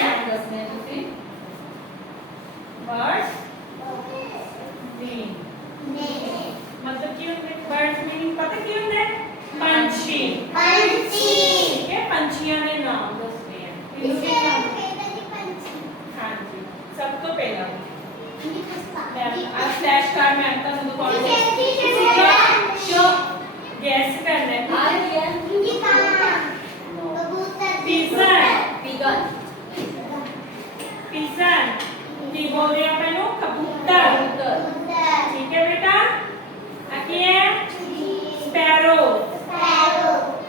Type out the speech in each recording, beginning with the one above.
नाम दसने तुसी बर्ड्स मीनिंग मतलब की होंगे बर्ड्स मीनिंग पता की होंगे पंछी पंछी ठीक है पंछियों के नाम दसने हैं हाँ जी सब तो पहला आज फ्लैश कार्ड में आपका मुझे कौन शो गैस करना है पिजन पिजन की बोल रहे हैं अपन कबूतर ठीक है बेटा आगे है स्पैरो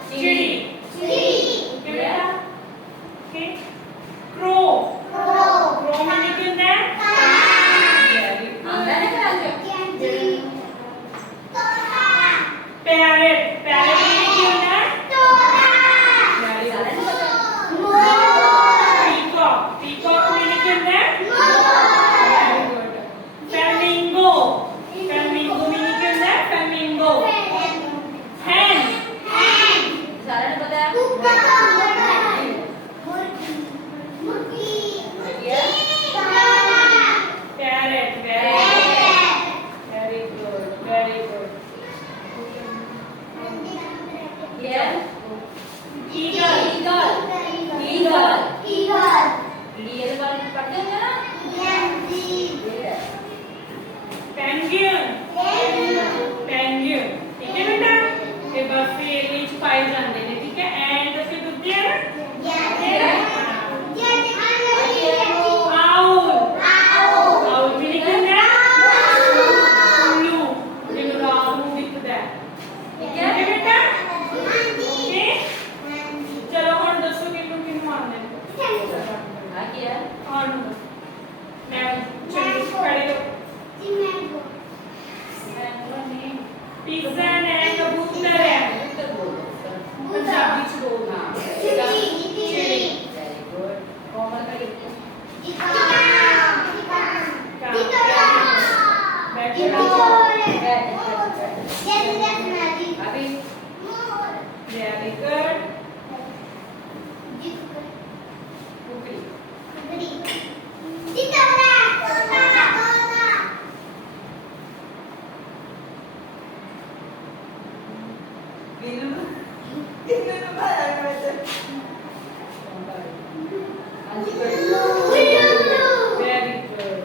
चिड़ी ठीक है बेटा ओके क्रो क्रो माने क्या होता है पैरेट पैरेट माने क्या होता है पीकॉक पीकॉक माने क्या होता है वेरी गुड फ्लेमिंगो फ्लेमिंगो माने क्या होता है फ्लेमिंगो हैन सारा ने पता है parrot very good very good eagle penguin penguin ठीक है बेटा ये बर्फ के एरिया च पाए जाते हैं ठीक है एंड फिर दूसरे है आउल आउल मीनिंग क्या है उल्लू जिन्हें रात को दिखता है ठीक है बेटा ओके चलो हम दसो किन्नू मारने और मैं चलो खड़े हो पिजन है कबूतर है पंजाबी च बोलना चिड़ी कोमल का अभी वेरी गुड वेरी गुड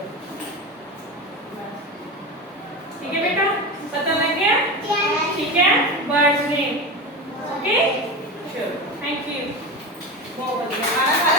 ठीक है बेटा पता लग गया ठीक है बर्ड्स नेम ओके चलो थैंक यू बहुत बढ़िया